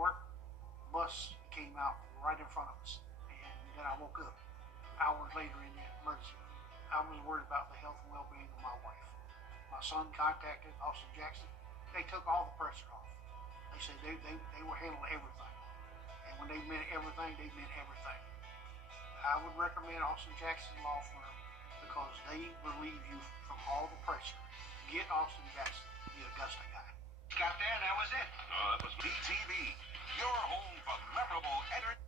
work, bus came out right in front of us, and then I woke up hours later in the emergency room. I was worried about the health and well-being of my wife. My son contacted Austin Jackson. They took all the pressure off. They said they were handling everything. And when they meant everything, they meant everything. I would recommend Austin Jackson Law Firm because they relieve you from all the pressure. Get Austin Jackson, the Augusta guy. Got there, and that was it. That was WJB, your home for memorable entertainment.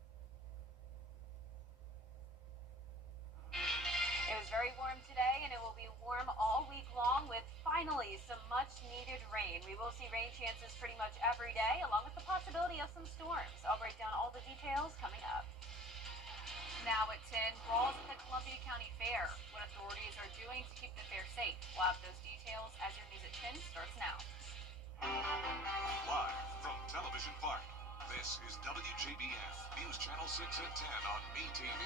It was very warm today, and it will be warm all week long with finally some much-needed rain. We will see rain chances pretty much every day, along with the possibility of some storms. I'll break down all the details coming up. Now at 10, brawls at the Columbia County Fair. What authorities are doing to keep the fair safe. We'll have those details as your news at 10 starts now. Live from Television Park, this is WJBF, News Channel 6 at 10 on MeTV.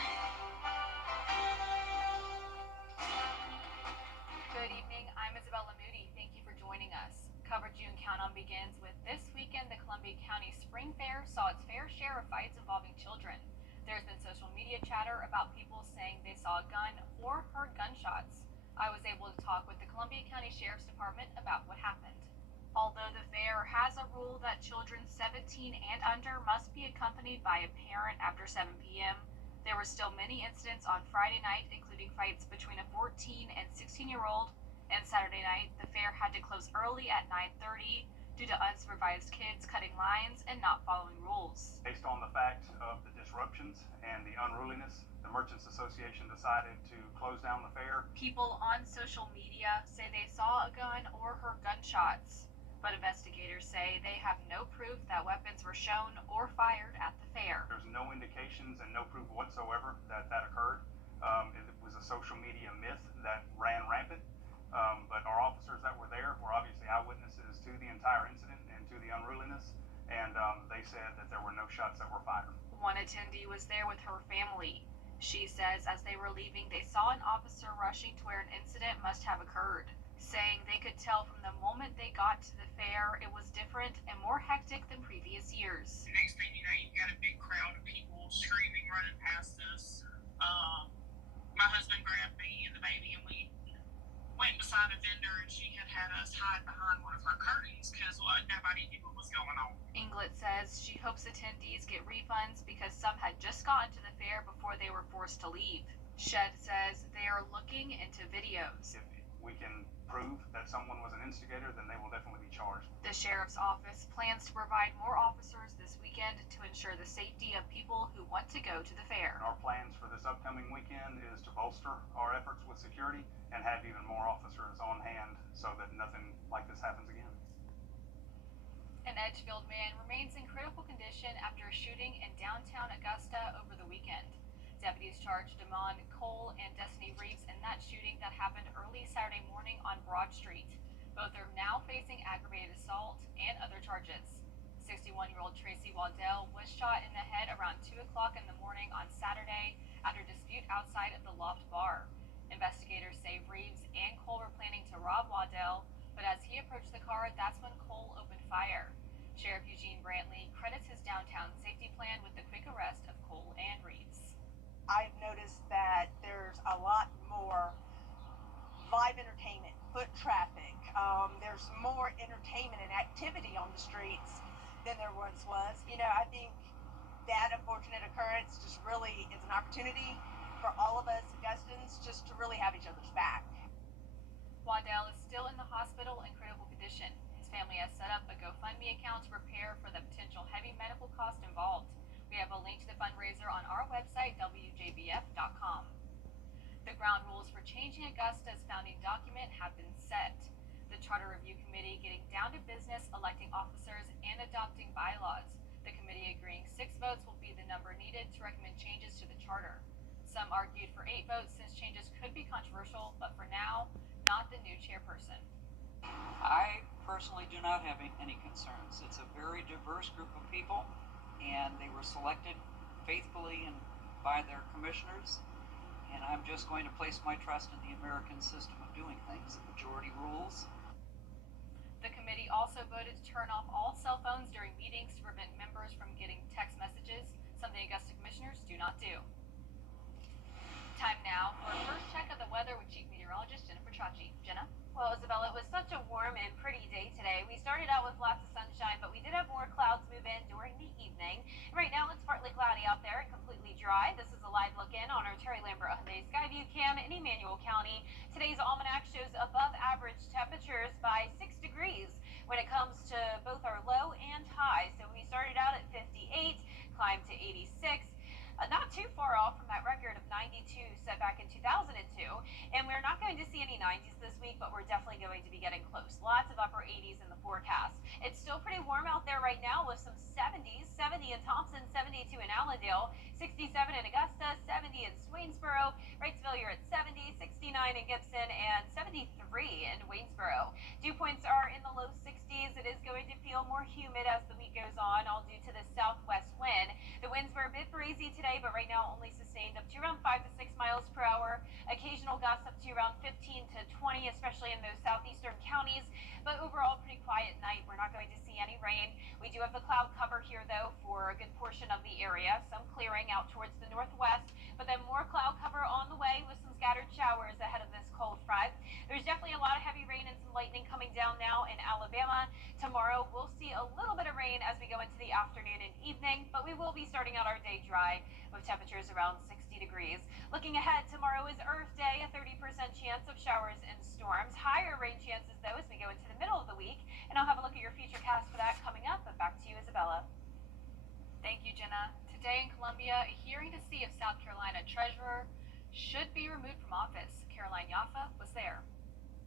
Good evening, I'm Isabella Moody. Thank you for joining us. Coverage you can count on begins with this weekend. The Columbia County Spring Fair saw its fair share of fights involving children. There's been social media chatter about people saying they saw a gun or heard gunshots. I was able to talk with the Columbia County Sheriff's Department about what happened. Although the fair has a rule that children 17 and under must be accompanied by a parent after 7 p.m., there were still many incidents on Friday night, including fights between a 14 and 16-year-old, and Saturday night, the fair had to close early at 9:30 due to unsupervised kids cutting lines and not following rules. Based on the fact of the disruptions and the unruliness, the Merchants Association decided to close down the fair. People on social media say they saw a gun or heard gunshots, but investigators say they have no proof that weapons were shown or fired at the fair. There's no indications and no proof whatsoever that occurred. It was a social media myth that ran rampant, but our officers that were there were obviously eyewitnesses to the entire incident and to the unruliness, and they said that there were no shots that were fired. One attendee was there with her family. She says as they were leaving, they saw an officer rushing to where an incident must have occurred, saying they could tell from the moment they got to the fair it was different and more hectic than previous years. The next thing you know, you've got a big crowd of people screaming, running past us. My husband grabbed me and the baby, and we went beside a vendor, and she had us hide behind one of her curtains because nobody knew what was going on. Inglet says she hopes attendees get refunds because some had just gotten to the fair before they were forced to leave. Shed says they are looking into videos. If we can prove that someone was an instigator, then they will definitely be charged. The sheriff's office plans to provide more officers this weekend to ensure the safety of people who want to go to the fair. Our plans for this upcoming weekend is to bolster our efforts with security and have even more officers on hand so that nothing like this happens again. An Edgefield man remains in critical condition after a shooting in downtown Augusta over the weekend. Deputies charged Damon Cole and Destiny Reeves in that shooting that happened early Saturday morning on Broad Street. Both are now facing aggravated assault and other charges. 61-year-old Tracy Waddell was shot in the head around 2 o'clock in the morning on Saturday after a dispute outside of the Loft Bar. Investigators say Reeves and Cole were planning to rob Waddell, but as he approached the car, that's when Cole opened fire. Sheriff Eugene Brantley credits his downtown safety plan with the quick arrest of Cole and Reeves. I've noticed that there's a lot more live entertainment, foot traffic. There's more entertainment and activity on the streets than there once was. You know, I think that unfortunate occurrence just really is an opportunity for all of us Augustans just to really have each other's back. Waddell is still in the hospital in critical condition. His family has set up a GoFundMe account to prepare for the potential heavy medical cost involved. We have a link to the fundraiser on our website, WJBF.com. The ground rules for changing Augusta's founding document have been set. The Charter Review Committee getting down to business electing officers and adopting bylaws. The committee agreeing 6 votes will be the number needed to recommend changes to the charter. Some argued for 8 votes since changes could be controversial, but for now, not the new chairperson. I personally do not have any concerns. It's a very diverse group of people, and they were selected faithfully and by their commissioners, and I'm just going to place my trust in the American system of doing things. The majority rules. The committee also voted to turn off all cell phones during meetings to prevent members customers from getting text messages, something Augusta commissioners do not do. Time now for a first check of the weather with Chief Meteorologist Jennifer Tracci. Jenna? Well, Isabella, it was such a warm and pretty day today. We started out with lots of sunshine, but we did have more clouds move in during the evening. And right now, it's partly cloudy out there and completely dry. This is a live look in on our Terry Lambert Hyundai Skyview cam in Emmanuel County. Today's almanac shows above average temperatures by 6 degrees when it comes to both our low and high. So we started out at 58, climbed to 86. Not too far off from that record of 92 set back in 2002. And we're not going to see any 90s this week, but we're definitely going to be getting close. Lots of upper 80s in the forecast. It's still pretty warm out there right now with some 70s, 70 in Thompson, 72 in Allendale, 67 in Augusta, 70 in Swainsboro, Wrightsville you're at 70, 69 in Gibson, and 73 in Waynesboro. Dew points are in the low 60s. It is going to feel more humid as the week goes on, all due to the southwest wind. The winds were a bit breezy today, but right now only sustained up to around 5 to 6 miles per hour. Occasional gusts up to around 15 to 20, especially in those southeastern counties. But overall, pretty quiet night. We're not going to see any rain. We do have the cloud cover here, though, for a good portion of the area. Some clearing out towards the northwest, but then more cloud cover on the way with some scattered showers ahead of this cold front. There's definitely a lot of heavy rain and some lightning coming down now in Alabama. Tomorrow, we'll see a little bit of rain as we go into the afternoon and evening, but we will be starting out our day dry with temperatures around 60 degrees. Looking ahead, tomorrow is Earth Day, a 30% chance of showers and storms. Higher rain chances, though, as we go into the middle of the week. And I'll have a look at your future cast for that coming up. But back to you, Isabella. Thank you, Jenna. Today in Columbia, a hearing to see if South Carolina Treasurer should be removed from office. Caroline Jaffa was there.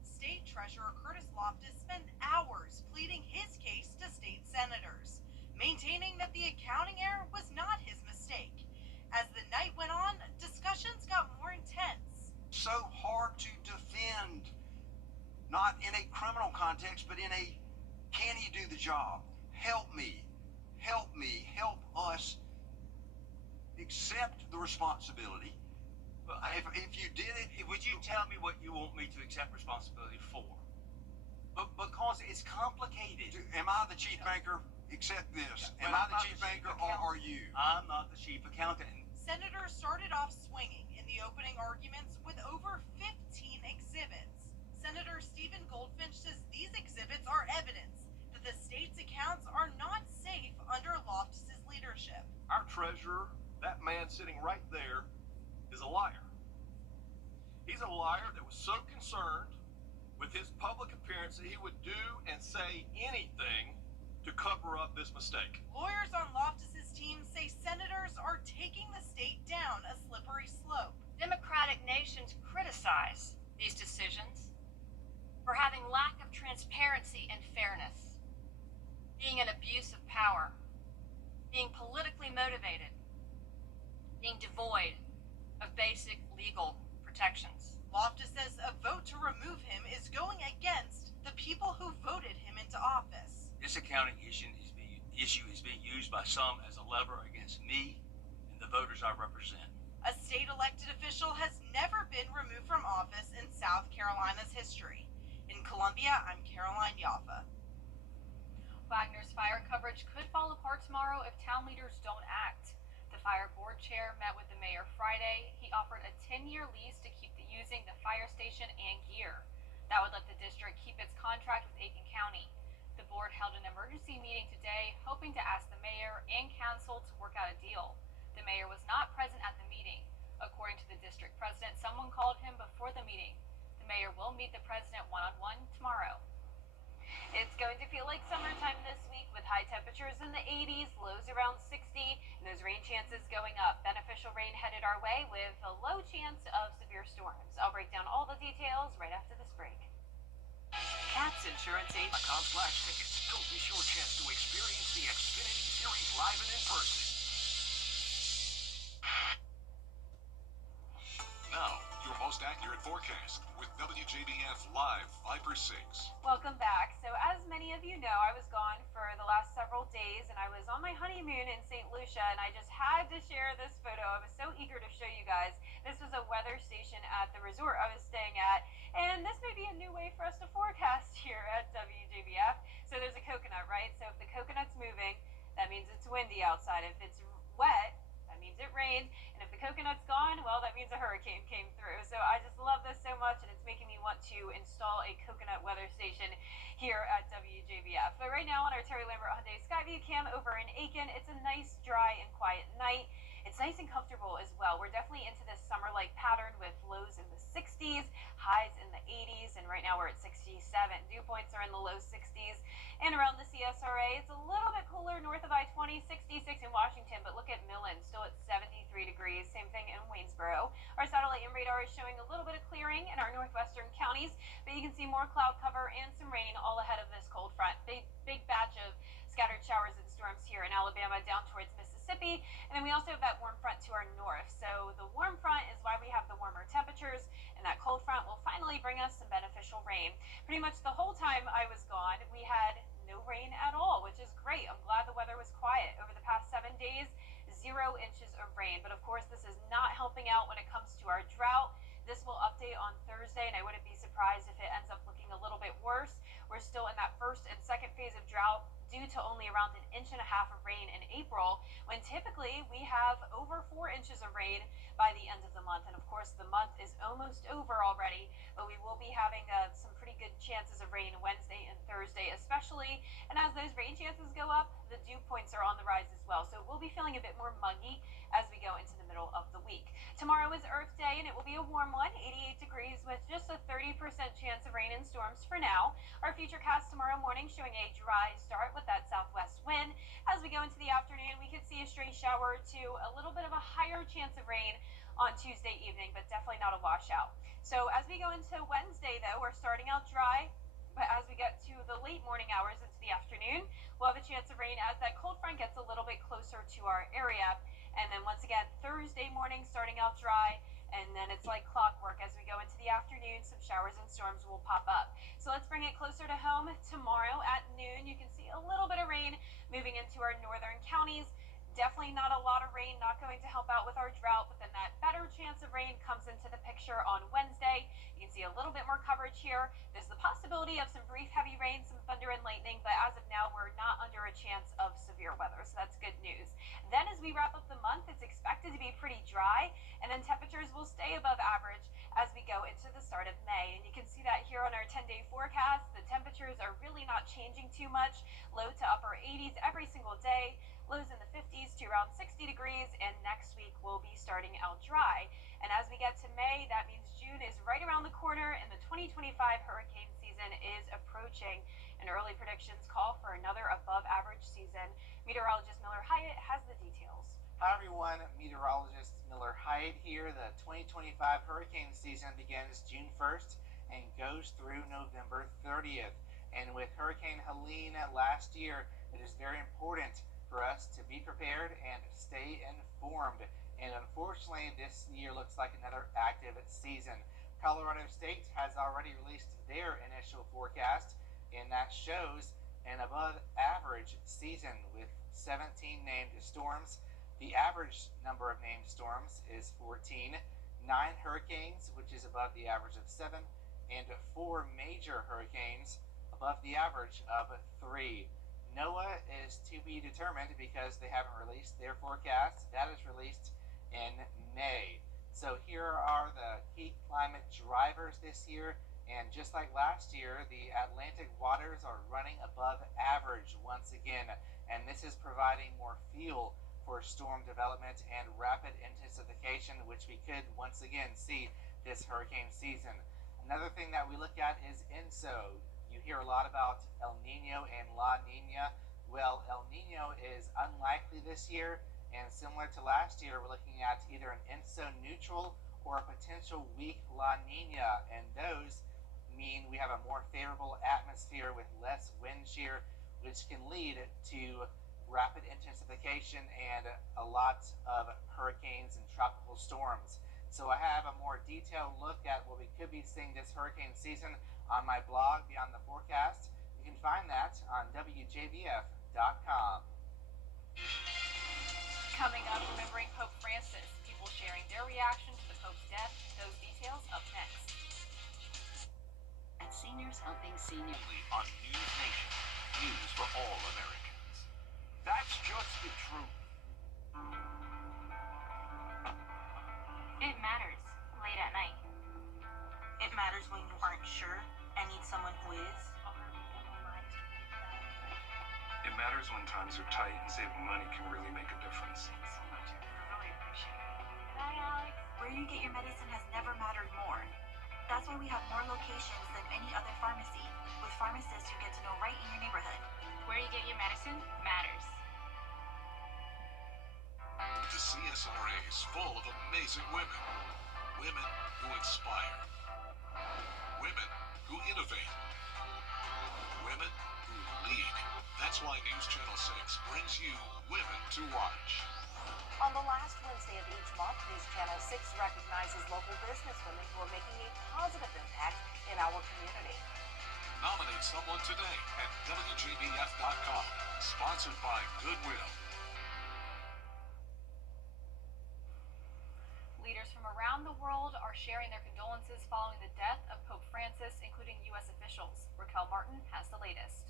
State Treasurer Curtis Loftus spent hours pleading his case to state senators, maintaining that the accounting error was not his mistake. As the night went on, discussions got more intense. So hard to defend, not in a criminal context, but in a, can he do the job? Help me, help us accept the responsibility. If you did it, would you tell me what you want me to accept responsibility for? But because it's complicated. Am I the chief banker? Accept this. Am I the chief banker or are you? I'm not the chief accountant. Senators started off swinging in the opening arguments with over 15 exhibits. Senator Stephen Goldfinch says these exhibits are evidence that the state's accounts are not safe under Loftus's leadership. Our treasurer, that man sitting right there, is a liar. He's a liar that was so concerned with his public appearance that he would do and say anything to cover up this mistake. Lawyers on Loftus's team say senators are taking the state down a slippery slope. Democratic nations criticize these decisions for having lack of transparency and fairness, being an abuse of power, being politically motivated, being devoid of basic legal protections. Loftus says a vote to remove him is going against the people who voted him into office. This accounting issue is being used by some as a lever against me and the voters I represent. A state elected official has never been removed from office in South Carolina's history. In Columbia, I'm Caroline Jaffa. Wagner's fire coverage could fall apart tomorrow if town leaders don't act. The fire board chair met with the mayor Friday. He offered a 10-year lease to keep using the fire station and gear. That would let the district keep its contract with Aiken County. The board held an emergency meeting today, hoping to ask the mayor and council to work out a deal. The mayor was not present at the meeting. According to the district president, someone called him before the meeting. The mayor will meet the president one-on-one tomorrow. It's going to feel like summertime this week with high temperatures in the 80s, lows around 60, and those rain chances going up. Beneficial rain headed our way with a low chance of severe storms. I'll break down all the details right after this break. Cats Insurance Agent. Tickets. Don't miss your chance to experience the Xfinity Series live and in person. Now, your most accurate forecast with WJBF Live 5/6. Welcome back. So as many of you know, I was gone for the last several days and I was on my honeymoon in St. Lucia and I just had to share this photo. I was so eager to show you guys. This was a weather station at the resort I was staying at, and this may be a new way for us to forecast here at WJBF. So there's a coconut, right? So if the coconut's moving, that that means it's windy outside. If it's wet, that means it rained. And if the coconut's gone, well, that means a hurricane came through. So I just love this so much, and it's making me want to install a coconut weather station here at WJBF. But right now on our Terry Lambert Hyundai Skyview cam over in Aiken, it's a nice, dry, and quiet night. It's nice and comfortable as well. We're definitely into this summer-like pattern with lows in the 60s, highs in the 80s, and right now we're at 67. Dew points are in the low 60s. And around the CSRA, it's a little bit cooler north of I-20, 66 in Washington, but look at Millen, still at 73 degrees. Same thing in Waynesboro. Our satellite and radar is showing a little bit of clearing in our northwestern counties, but you can see more cloud cover and some rain all ahead of this cold front. Big batch of scattered showers and storms here in Alabama down towards Mississippi. And then we also have that warm front to our north. So the warm front is why we have the warmer temperatures, and that cold front will finally bring us some beneficial rain. Pretty much the whole time I was gone, we had no rain at all, which is great. I'm glad the weather was quiet. Over the past 7 days, 0 inches of rain. But of course, this is not helping out when it comes to our drought. This will update on Thursday, and I wouldn't be surprised if it ends up looking a little bit worse. We're still in that first and second phase of drought due to only around 1.5 inches of rain in April, when typically we have over 4 inches of rain by the end of the month. And of course, the month is almost over already, but we will be having some pretty good chances of rain Wednesday and Thursday especially. And as those rain chances go up, the dew points are on the rise as well. So we'll be feeling a bit more muggy as we go into the middle of the week. Tomorrow is Earth Day, and it will be a warm one, 88 degrees with just a 30% chance of rain and storms for now. Our futurecast tomorrow morning showing a dry start with that southwest wind. As we go into the afternoon, we could see a stray shower or two, a little bit of a higher chance of rain on Tuesday evening, but definitely not a washout. So as we go into Wednesday, though, we're starting out dry, but as we get to the late morning hours into the afternoon, we'll have a chance of rain as that cold front gets a little bit closer to our area. And then once again, Thursday morning starting out dry, and then it's like clockwork as we go into the afternoon, some showers and storms will pop up. So let's bring it closer to home. Tomorrow at noon, you can see a little bit of rain moving into our northern counties. Definitely not a lot of rain, not going to help out with our drought, but then that better chance of rain comes into the picture on Wednesday. You can see a little bit more coverage here. There's the possibility of some brief heavy rain, some thunder and lightning, but as of now, we're not under a chance of severe weather, so that's good news. Then as we wrap up the month, it's expected to be pretty dry, and then temperatures will stay above average as we go into the start of May. And you can see that here on our 10-day forecast. The temperatures are really not changing too much. Low to upper 80s every single day. Lows in the 50s to around 60 degrees, and next week we'll be starting out dry. And as we get to May, that means June is right around the corner, and the 2025 hurricane season is approaching. And early predictions call for another above-average season. Meteorologist Miller Hyatt has the details. Hi everyone, meteorologist Miller Hyatt here. The 2025 hurricane season begins June 1st and goes through November 30th. And with Hurricane Helene last year, it is very important for us to be prepared and stay informed. And unfortunately, this year looks like another active season. Colorado State has already released their initial forecast, and that shows an above average season with 17 named storms. The average number of named storms is 14, 9 hurricanes, which is above the average of 7, and 4 major hurricanes above the average of 3. NOAA is to be determined because they haven't released their forecast. That is released in May. So here are the key climate drivers this year. And just like last year, the Atlantic waters are running above average once again. And this is providing more fuel for storm development and rapid intensification, which we could once again see this hurricane season. Another thing that we look at is INSO. You hear a lot about El Nino and La Nina. Well, El Nino is unlikely this year, and similar to last year, we're looking at either an INSO neutral or a potential weak La Nina, and those mean we have a more favorable atmosphere with less wind shear, which can lead to rapid intensification and a lot of hurricanes and tropical storms. So I have a more detailed look at what we could be seeing this hurricane season on my blog, Beyond the Forecast. You can find that on WJBF.com. Coming up, remembering Pope Francis, people sharing their reaction to the Pope's death. Those details up next. At Seniors Helping Seniors. Only on News Nation. News for all Americans. That's just the truth. It matters late at night. It matters when you aren't sure and need someone who is. It matters when times are tight and saving money can really make a difference. Thanks so much. I really appreciate it. Bye, Alex. Where you get your medicine has never mattered more. That's why we have more locations than any other pharmacy, with pharmacists who get to know right in your neighborhood. Where you get your medicine matters. The CSRA is full of amazing women. Women who inspire. Women who innovate. Women who lead. That's why News Channel 6 brings you Women to Watch. On the last Wednesday of each month, News Channel 6 recognizes local businesswomen who are making a positive impact in our community. Nominate someone today at WJBF.com. Sponsored by Goodwill. Leaders from around the world are sharing their condolences following the death of Pope Francis, including U.S. officials. Raquel Martin has the latest.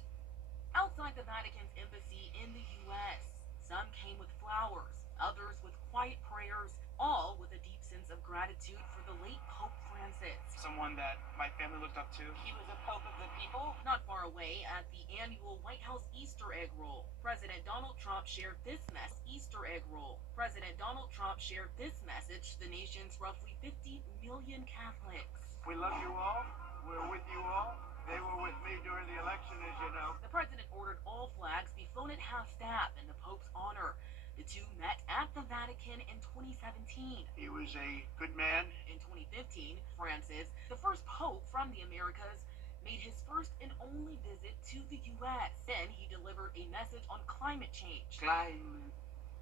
Outside the Vatican's embassy in the U.S., some came with flowers, others with quiet prayers, all with a deep sense of gratitude for the late Pope Francis. Someone that my family looked up to. He was a Pope of the people. Not far away at the annual White House Easter egg roll, President Donald Trump shared this Easter egg roll. President Donald Trump shared this message to the nation's roughly 50 million Catholics. We love you all. We're with you all. They were with me during the election, as you know. The president ordered all flags be flown at half-staff in the Pope's honor. The two met at the Vatican in 2017. He was a good man. In 2015, Francis, the first Pope from the Americas, made his first and only visit to the U.S. Then he delivered a message on climate change. Climate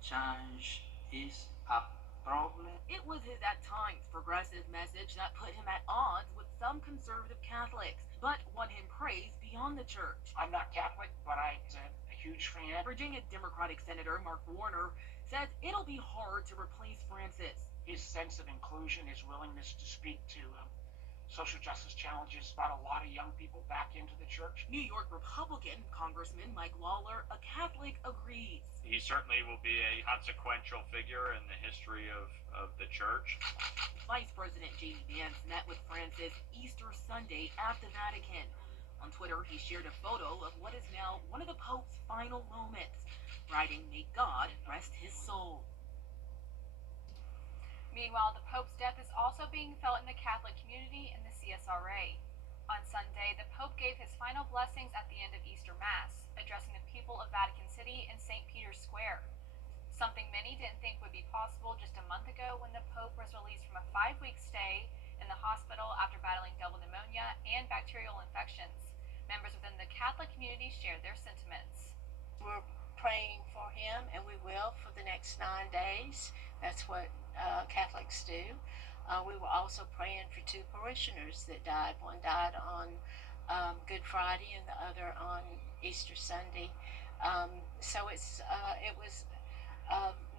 change is a problem. It was his at times progressive message that put him at odds with some conservative Catholics, but won him praise beyond the church. I'm not Catholic, but I'm a huge fan. Virginia Democratic Senator Mark Warner says it'll be hard to replace Francis. His sense of inclusion, his willingness to speak to social justice challenges brought a lot of young people back into the church. New York Republican Congressman Mike Lawler, a Catholic, agrees. He certainly will be a consequential figure in the history of the church. Vice President J.D. Vance met with Francis Easter Sunday at the Vatican. On Twitter, he shared a photo of what is now one of the Pope's final moments, writing, "May God rest his soul." Meanwhile, the Pope's death is also being felt in the Catholic community and the CSRA. On Sunday, the Pope gave his final blessings at the end of Easter Mass, addressing the people of Vatican City and St. Peter's Square. Something many didn't think would be possible just a month ago when the Pope was released from a 5-week stay in the hospital after battling double pneumonia and bacterial infections. Members within the Catholic community shared their sentiments. We're praying for him, and we will for the next 9 days. That's what Catholics do. We were also praying for 2 parishioners that died. One died on Good Friday and the other on Easter Sunday. So it was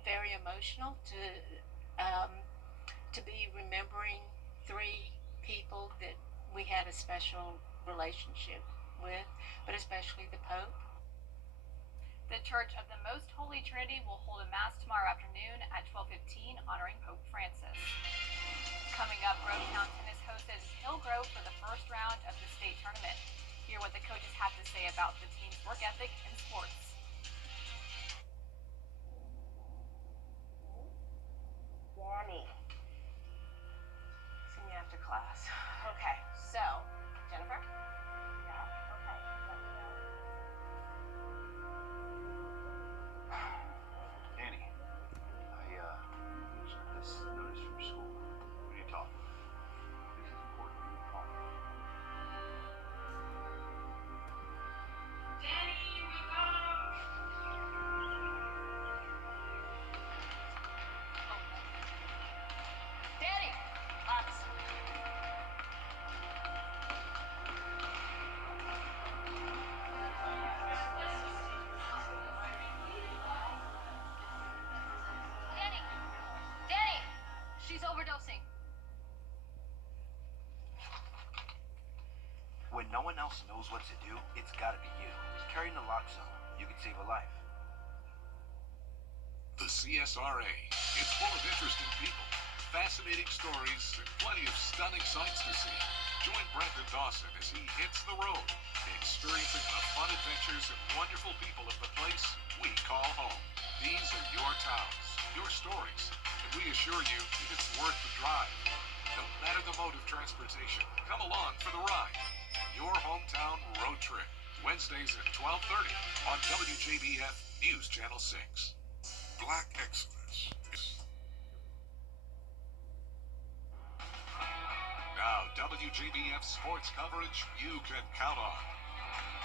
very emotional to be remembering 3 people that we had a special relationship with, but especially the Pope. The Church of the Most Holy Trinity will hold a Mass tomorrow afternoon at 12:15 honoring Pope Francis. Coming up, Grovetown Tennis hosted Hillgrove for the first round of the state tournament. Hear what the coaches have to say about the team's work ethic and sports. Danny. See me after class. Okay, so, Jennifer? Yeah, okay, let me know. Danny, I just heard this notice from school. What are you talking about? This is important. Call me. Danny, wake up! Danny! Danny! She's overdosing. When no one else knows what to do, it's gotta be you. Carrying the naloxone, you could save a life. The CSRA. It's full of interesting people, fascinating stories, and plenty of stunning sights to see. Join Brendan Dawson as he hits the road, experiencing the fun adventures and wonderful people of the place we call home. These are your towns, your stories, and we assure you it's worth the drive. No matter the mode of transportation, come along for the ride. Your hometown road trip. Wednesdays at 12:30 on WJBF News Channel 6. Black Excellence. Now, WJBF sports coverage you can count on.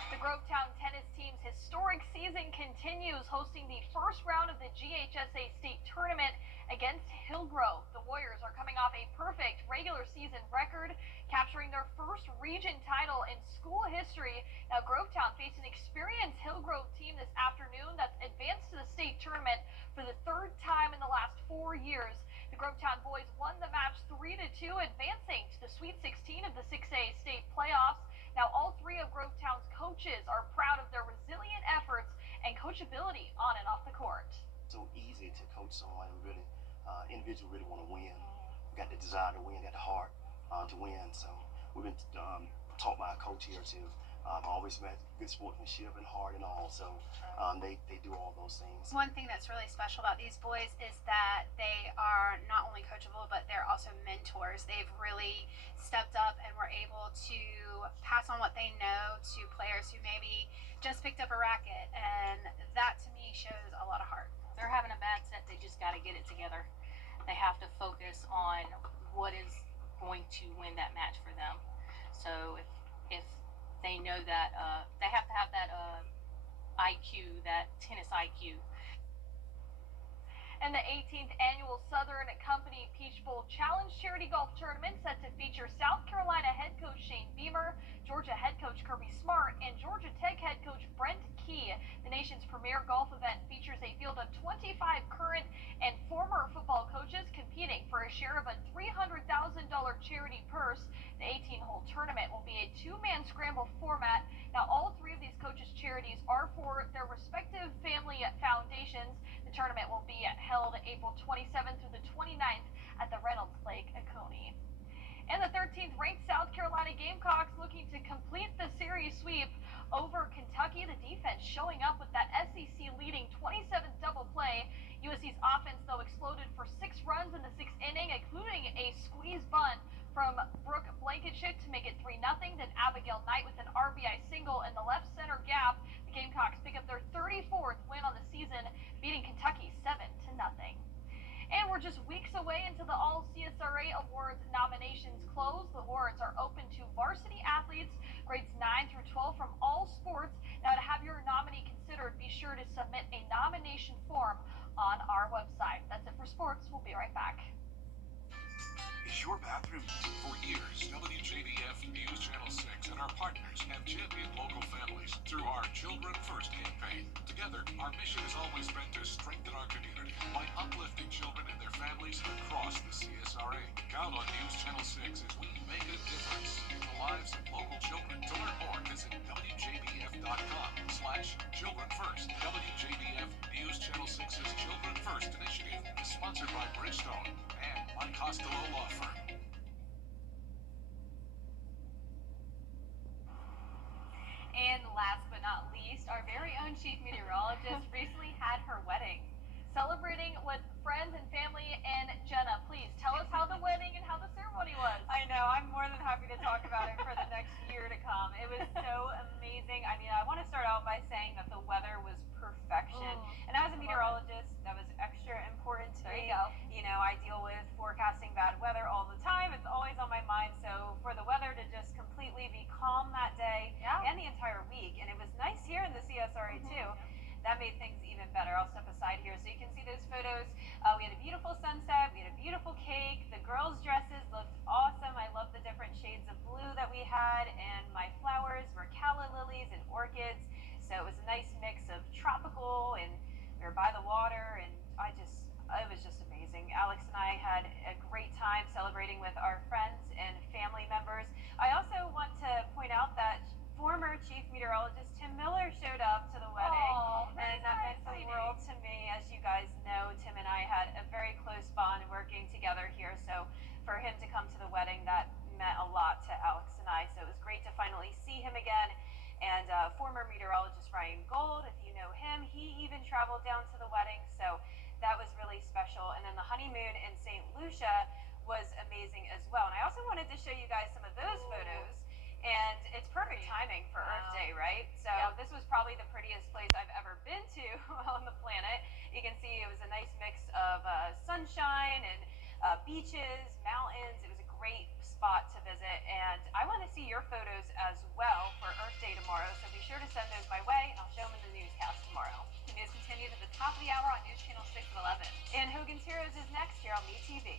The Grovetown tennis team's historic season continues, hosting the first round of the GHSA state tournament against Hillgrove. The Warriors are coming off a perfect regular season record, capturing their first region title in school history. Now, Grovetown faced an experienced Hillgrove team this afternoon that's advanced to the state tournament for the third time in the last 4 years. The Grovetown boys won the match 3-2, advancing to the Sweet 16 of the 6A state playoffs. Now, all three of Grovetown's coaches are proud of their resilient efforts and coachability on and off the court. So easy to coach someone and really, individuals really want to win. We got the desire to win, got the heart to win. So we've been taught by a coach here to always met good sportsmanship and heart and all. So they do all those things. One thing that's really special about these boys is that they are not only coachable, but they're also mentors. They've really stepped up and were able to pass on what they know to players who maybe just picked up a racket, and that to me shows a lot of heart. They're having a bad set, they just got to get it together. They have to focus on what is going to win that match for them. So if they know that they have to have that IQ, that tennis IQ. And the 18th annual Southern Company Peach Bowl Challenge Charity Golf Tournament set to feature South Carolina head coach Shane Beamer, Georgia head coach Kirby Smart, and Georgia Tech head coach Brent Key. The nation's premier golf event features a field of 25 current and former football coaches competing for a share of a $300,000 charity purse. The 18-hole tournament will be a two-man scramble format. Now, all three of these coaches' charities are for their respective family foundations. The tournament will be held April 27th through the 29th at the Reynolds Lake, Oconee. And the 13th ranked South Carolina Gamecocks looking to complete the series sweep over Kentucky. The defense showing up with that SEC leading 27 double play. USC's offense, though, exploded for 6 runs in the 6th inning, including a squeeze bunt from Brooke Blankenship to make it 3-0. Then Abigail Knight with an RBI single in the left center gap. The Gamecocks pick up their 34th win on the season, beating Kentucky 7-0. And we're just weeks away until the All CSRA Awards nominations close. The awards are open to varsity athletes, grades 9 through 12 from all sports. Now, to have your nominee considered, be sure to submit a nomination form on our website. That's it for sports. We'll be right back. Is your bathroom? For years, WJBF News Channel 6 and our partners have championed local families through our Children First campaign. Together, our mission has always been to strengthen our community by uplifting children and their families across the CSRA. Count on News Channel 6 as we make a difference in the lives of local children. To learn more, visit WJBF.com/Children First. WJBF News Channel 6's Children First initiative is sponsored by Bridgestone and my Costello Law Firm. And last but not least, our very own chief meteorologist recently had her wedding. Celebrating with friends and family. And Jenna, please tell us how the wedding and how the ceremony was. I know, I'm more than happy to talk about it for the next year to come. It was so amazing. I mean, I want to start out by saying that the weather was perfection. And as a meteorologist, that was extra important to me. There you go. You know, I deal with forecasting bad weather all the time. It's always on my mind. So for the weather to just completely be calm that day and the entire week, and it was nice here in the CSRA too. That made things even better. I'll step aside here so you can see those photos. We had a beautiful sunset. We had a beautiful cake. The girls' dresses looked awesome. I love the different shades of blue that we had, and my flowers were calla lilies and orchids. So it was a nice mix of tropical, and we were by the water, and it was just amazing. Alex and I had a great time celebrating with our friends and family members. I also want to point out that former chief meteorologist Tim Miller showed up to the wedding, and that meant the world to me. As you guys know, a very close bond working together here. So for him to come to the wedding, that meant a lot to Alex and I. So it was great to finally see him again. And former meteorologist Ryan Gold, if you know him, he even traveled down to the wedding. So that was really special. And then the honeymoon in St. Lucia was amazing as well. And I also wanted to show you guys some of those photos. And it's perfect timing for Earth Day, right? So this was probably the prettiest place I've ever been to on the planet. You can see it was a nice mix of sunshine and beaches, mountains. It was a great spot to visit. And I want to see your photos as well for Earth Day tomorrow. So be sure to send those my way. I'll show them in the newscast tomorrow. The news continues at the top of the hour on News Channel 6 and 11. And Hogan's Heroes is next here on MeTV.